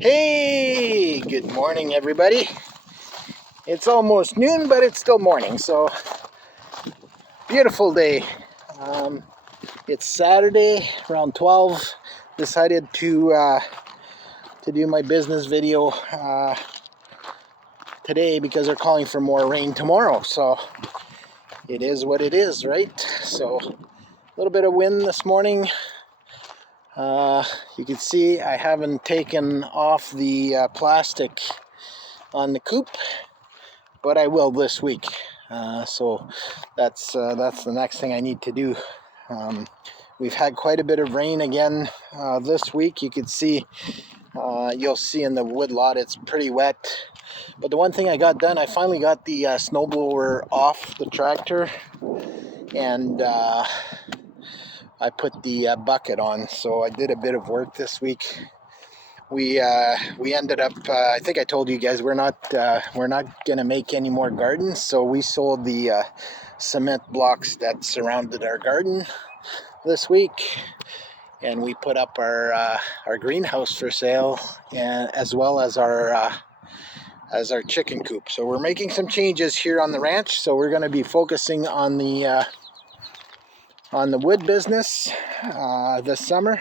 Hey, good morning, everybody. It's almost noon, but it's still morning, so beautiful day. Um, it's Saturday around 12. Decided to do my business video today because they're calling for more rain tomorrow. So it is what it is, right? So a little bit of wind this morning. You can see I haven't taken off the plastic on the coop, but I will this week. So that's the next thing I need to do. We've had quite a bit of rain again this week. You can see, you'll see in the wood lot, it's pretty wet. But the one thing I got done, I finally got the snowblower off the tractor, and I put the bucket on. So I did a bit of work this week. We ended up. I think I told you guys we're not gonna make any more gardens. So we sold the cement blocks that surrounded our garden this week, and we put up our greenhouse for sale, and as well as our chicken coop. So we're making some changes here on the ranch. So we're going to be focusing on the wood business this summer.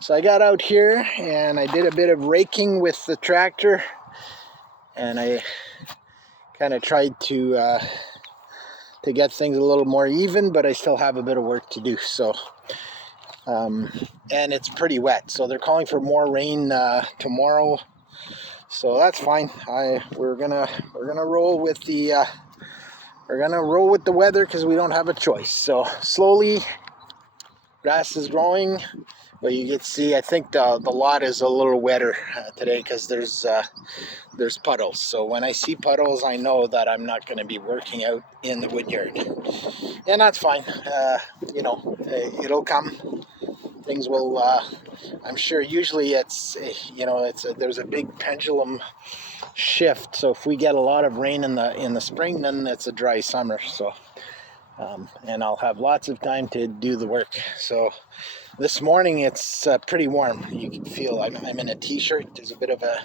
So I got out here and I did a bit of raking with the tractor, and I kind of tried to get things a little more even, but I still have a bit of work to do. So, and it's pretty wet, so they're calling for more rain tomorrow. So that's fine. We're gonna roll with the weather because we don't have a choice. So slowly, grass is growing. But you can see, I think the lot is a little wetter today because there's puddles. So when I see puddles, I know that I'm not going to be working out in the wood yard, and that's fine. It'll come. Things will. I'm sure. Usually, there's a big pendulum shift. So if we get a lot of rain in the spring, then it's a dry summer. So. And I'll have lots of time to do the work. So this morning it's pretty warm. You can feel I'm in a t-shirt. There's a bit of a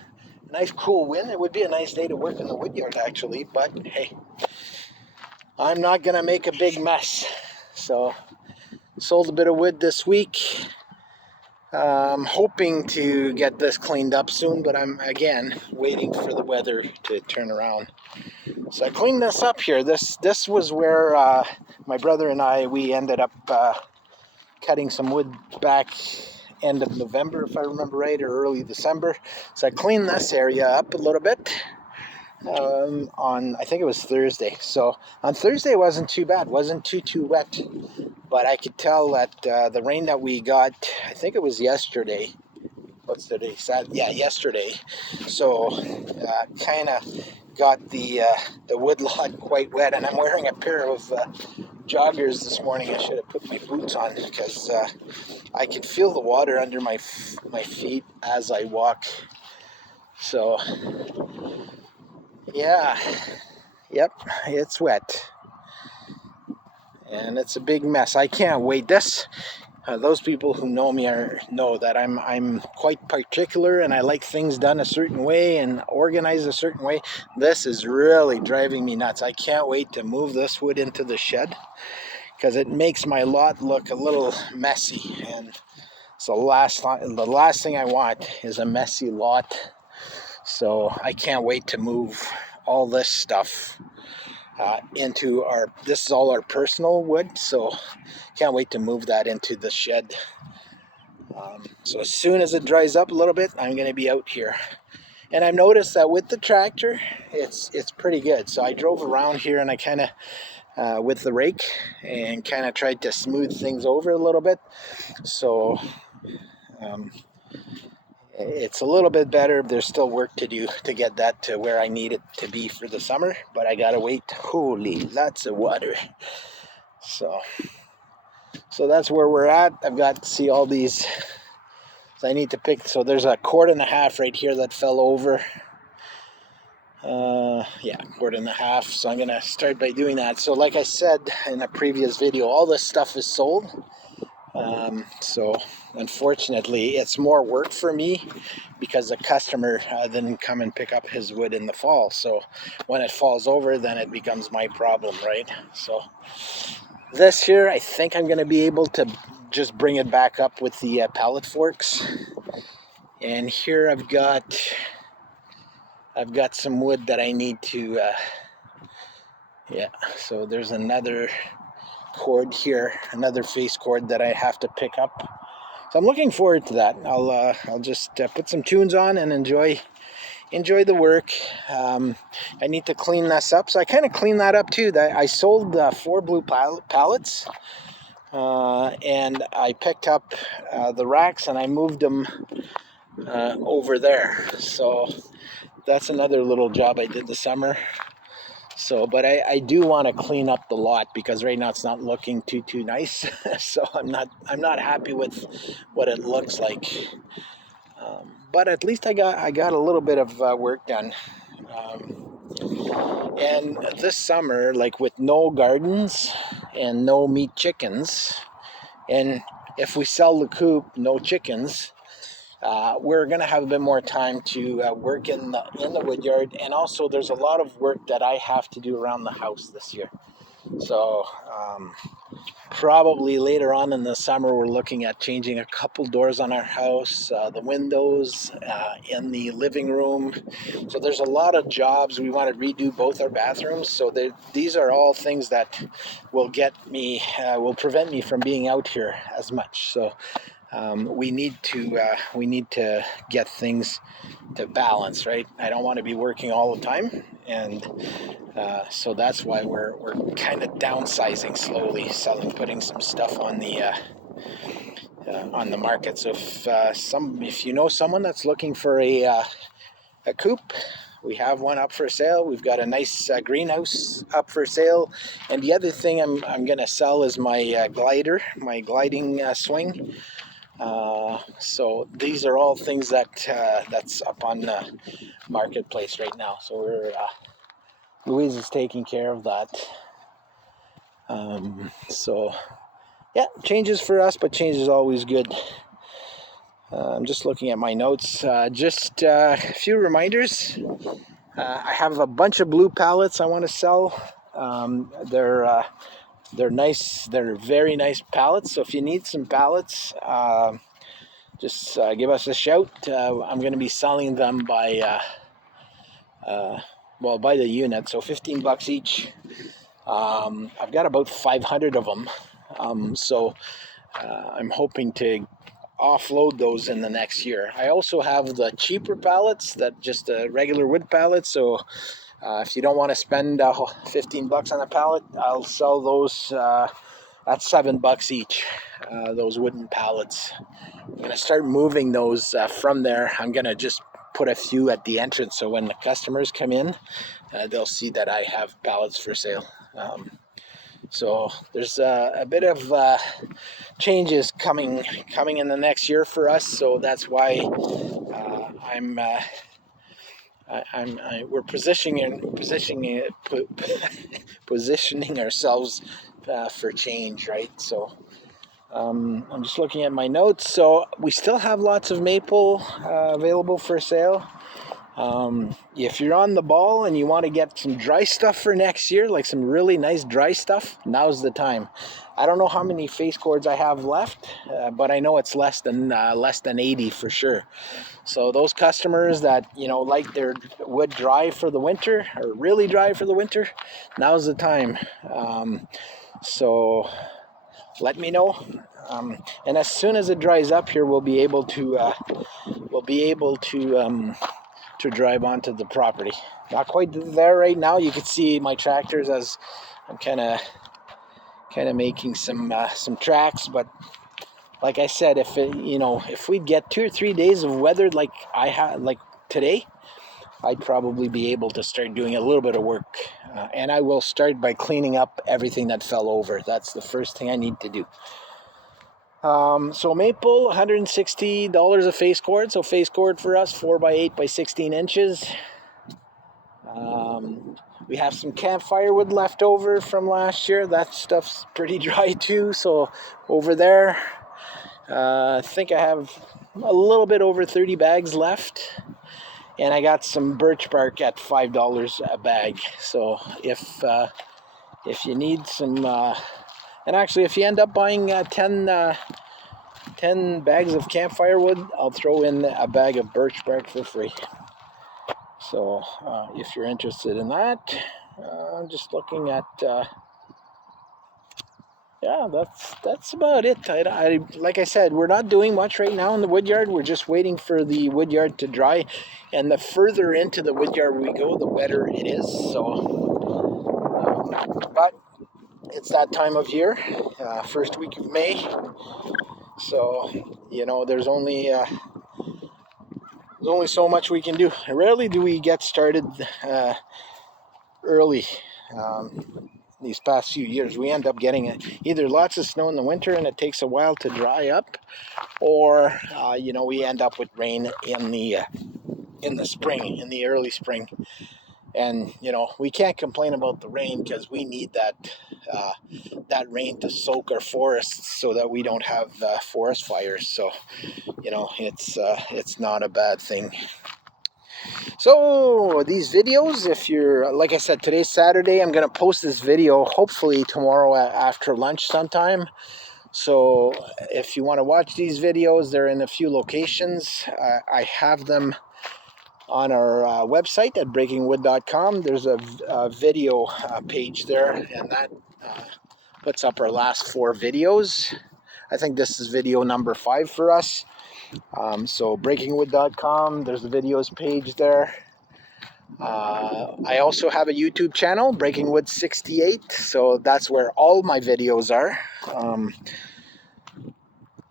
nice cool wind. It would be a nice day to work in the woodyard actually, but hey, I'm not gonna make a big mess. So sold a bit of wood this week. Hoping to get this cleaned up soon, but I'm again waiting for the weather to turn around. So I cleaned this up here. This was where my brother and we ended up cutting some wood back end of November, if I remember right, or early December. So I cleaned this area up a little bit on, I think it was Thursday. So on Thursday it wasn't too bad, wasn't too wet, but I could tell that the rain that we got, I think it was yesterday. What's the day? Yeah, yesterday. So kind of got the wood lot quite wet, and I'm wearing a pair of joggers this morning. I should have put my boots on because I could feel the water under my feet as I walk. So yeah, yep, it's wet, and it's a big mess. I can't wait. Those people who know me know that I'm quite particular, and I like things done a certain way and organized a certain way. This is really driving me nuts. I can't wait to move this wood into the shed because it makes my lot look a little messy, and so the last thing I want is a messy lot. So I can't wait to move all this stuff into this is all our personal wood, so can't wait to move that into the shed. So as soon as it dries up a little bit, I'm going to be out here. And I've noticed that with the tractor, it's pretty good. So I drove around here and I kind of, with the rake, and kind of tried to smooth things over a little bit. So it's a little bit better. There's still work to do to get that to where I need it to be for the summer, but I gotta wait. Holy, lots of water. So that's where we're at. I've got to see all these. So I need to pick. So there's a cord and a half right here that fell over. Cord and a half. So I'm gonna start by doing that. So like I said in a previous video, all this stuff is sold. So unfortunately, it's more work for me because the customer didn't come and pick up his wood in the fall. So when it falls over, then it becomes my problem, right? So this year, I think I'm going to be able to just bring it back up with the pallet forks. And here I've got some wood that I need to, yeah. So there's another cord here, another face cord that I have to pick up. So I'm looking forward to that. I'll just put some tunes on and enjoy the work. I need to clean this up, so I kind of clean that up too. I sold 4 blue pallets, and I picked up the racks and I moved them over there. So that's another little job I did this summer. So, but I do want to clean up the lot because right now it's not looking too nice. So I'm not happy with what it looks like. But at least I got a little bit of work done. And this summer, like with no gardens and no meat chickens, and if we sell the coop, no chickens, we're going to have a bit more time to work in the wood yard. And also there's a lot of work that I have to do around the house this year. So probably later on in the summer, we're looking at changing a couple doors on our house, the windows in the living room. So there's a lot of jobs. We want to redo both our bathrooms. So these are all things that will will prevent me from being out here as much. So we need to get things to balance, right? I don't want to be working all the time, and so that's why we're kind of downsizing slowly, putting some stuff on the market. So if you know someone that's looking for a coop, we have one up for sale. We've got a nice greenhouse up for sale, and the other thing I'm gonna sell is my gliding swing. So these are all things that's up on the marketplace right now. So Louise is taking care of that. So yeah, changes for us, but change is always good. I'm just looking at my notes. Just a few reminders. I have a bunch of blue pallets I want to sell. They're nice. They're very nice pallets. So if you need some pallets, just give us a shout. I'm going to be selling them by the unit, so $15 each. I've got about 500 of them, so I'm hoping to offload those in the next year. I also have the cheaper pallets, that just a regular wood pallet. So if you don't want to spend $15 on a pallet, I'll sell those at $7 each. Those wooden pallets. I'm gonna start moving those from there. I'm gonna just put a few at the entrance, so when the customers come in, they'll see that I have pallets for sale. So there's a bit of changes coming in the next year for us. So that's why we're positioning ourselves for change, right? So I'm just looking at my notes. So we still have lots of maple available for sale. If you're on the ball and you want to get some dry stuff for next year, like some really nice dry stuff, now's the time. I don't know how many face cords I have left, but I know it's less than 80 for sure. So those customers that like their wood dry for the winter, or really dry for the winter, now's the time. So let me know. And as soon as it dries up here, we'll be able to drive onto the property. Not quite there right now. You can see my tractors as I'm kind of making some tracks. But like I said, if we get 2 or 3 days of weather like I had, like today, I'd probably be able to start doing a little bit of work. And I will start by cleaning up everything that fell over. That's the first thing I need to do. So maple, $160 a face cord. So face cord for us, 4x8 by 16 inches. We have some campfire wood left over from last year. That stuff's pretty dry too. So over there, I think I have a little bit over 30 bags left, and I got some birch bark at $5 a bag. So if you need some, and actually if you end up buying 10 bags of campfire wood, I'll throw in a bag of birch bark for free. So if you're interested in that, I'm just looking at. Yeah, that's about it. Like I said, we're not doing much right now in the woodyard. We're just waiting for the woodyard to dry, and the further into the woodyard we go, the wetter it is. So, but it's that time of year, first week of May. So, there's only so much we can do. Rarely do we get started early. These past few years, we end up getting either lots of snow in the winter and it takes a while to dry up, or we end up with rain in the spring, in the early spring. And we can't complain about the rain because we need that rain to soak our forests so that we don't have forest fires. So it's not a bad thing. So these videos, if you're, like I said, today's Saturday, I'm going to post this video hopefully tomorrow after lunch sometime. So if you want to watch these videos, they're in a few locations. I have them on our website at breakingwood.com. There's a video page there, and that puts up our last 4 videos. I think this is video number 5 for us. So breakingwood.com, there's the videos page there. I also have a YouTube channel, Breaking Wood 68, so that's where all my videos are.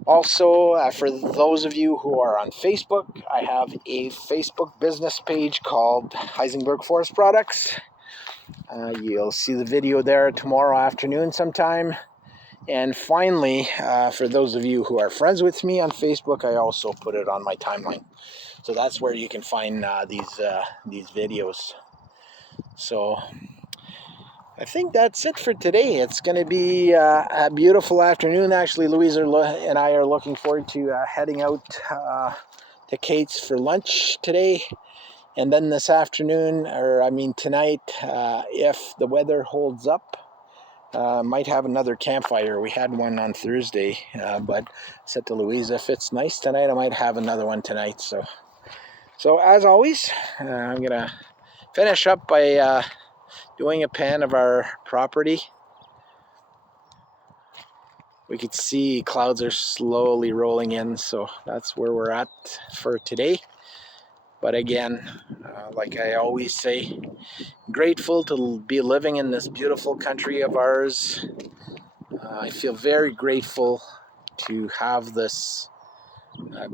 Also, for those of you who are on Facebook, I have a Facebook business page called Heisenberg Forest Products. You'll see the video there tomorrow afternoon sometime. And finally, for those of you who are friends with me on Facebook, I also put it on my timeline. So that's where you can find these videos. So I think that's it for today. It's going to be a beautiful afternoon. Actually, Louise and I are looking forward to heading out to Kate's for lunch today. And then this afternoon, tonight, if the weather holds up, might have another campfire. We had one on Thursday, but I said to Louise, if it's nice tonight, I might have another one tonight. So as always, I'm going to finish up by doing a pan of our property. We could see clouds are slowly rolling in, so that's where we're at for today. But again, like I always say, grateful to be living in this beautiful country of ours. I feel very grateful to have this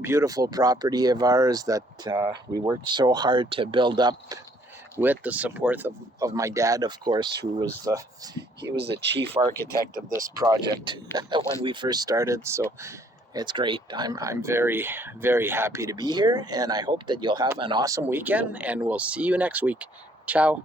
beautiful property of ours that we worked so hard to build up, with the support of my dad, of course, who was the chief architect of this project when we first started. So it's great. I'm very, very happy to be here, and I hope that you'll have an awesome weekend, and we'll see you next week. Ciao.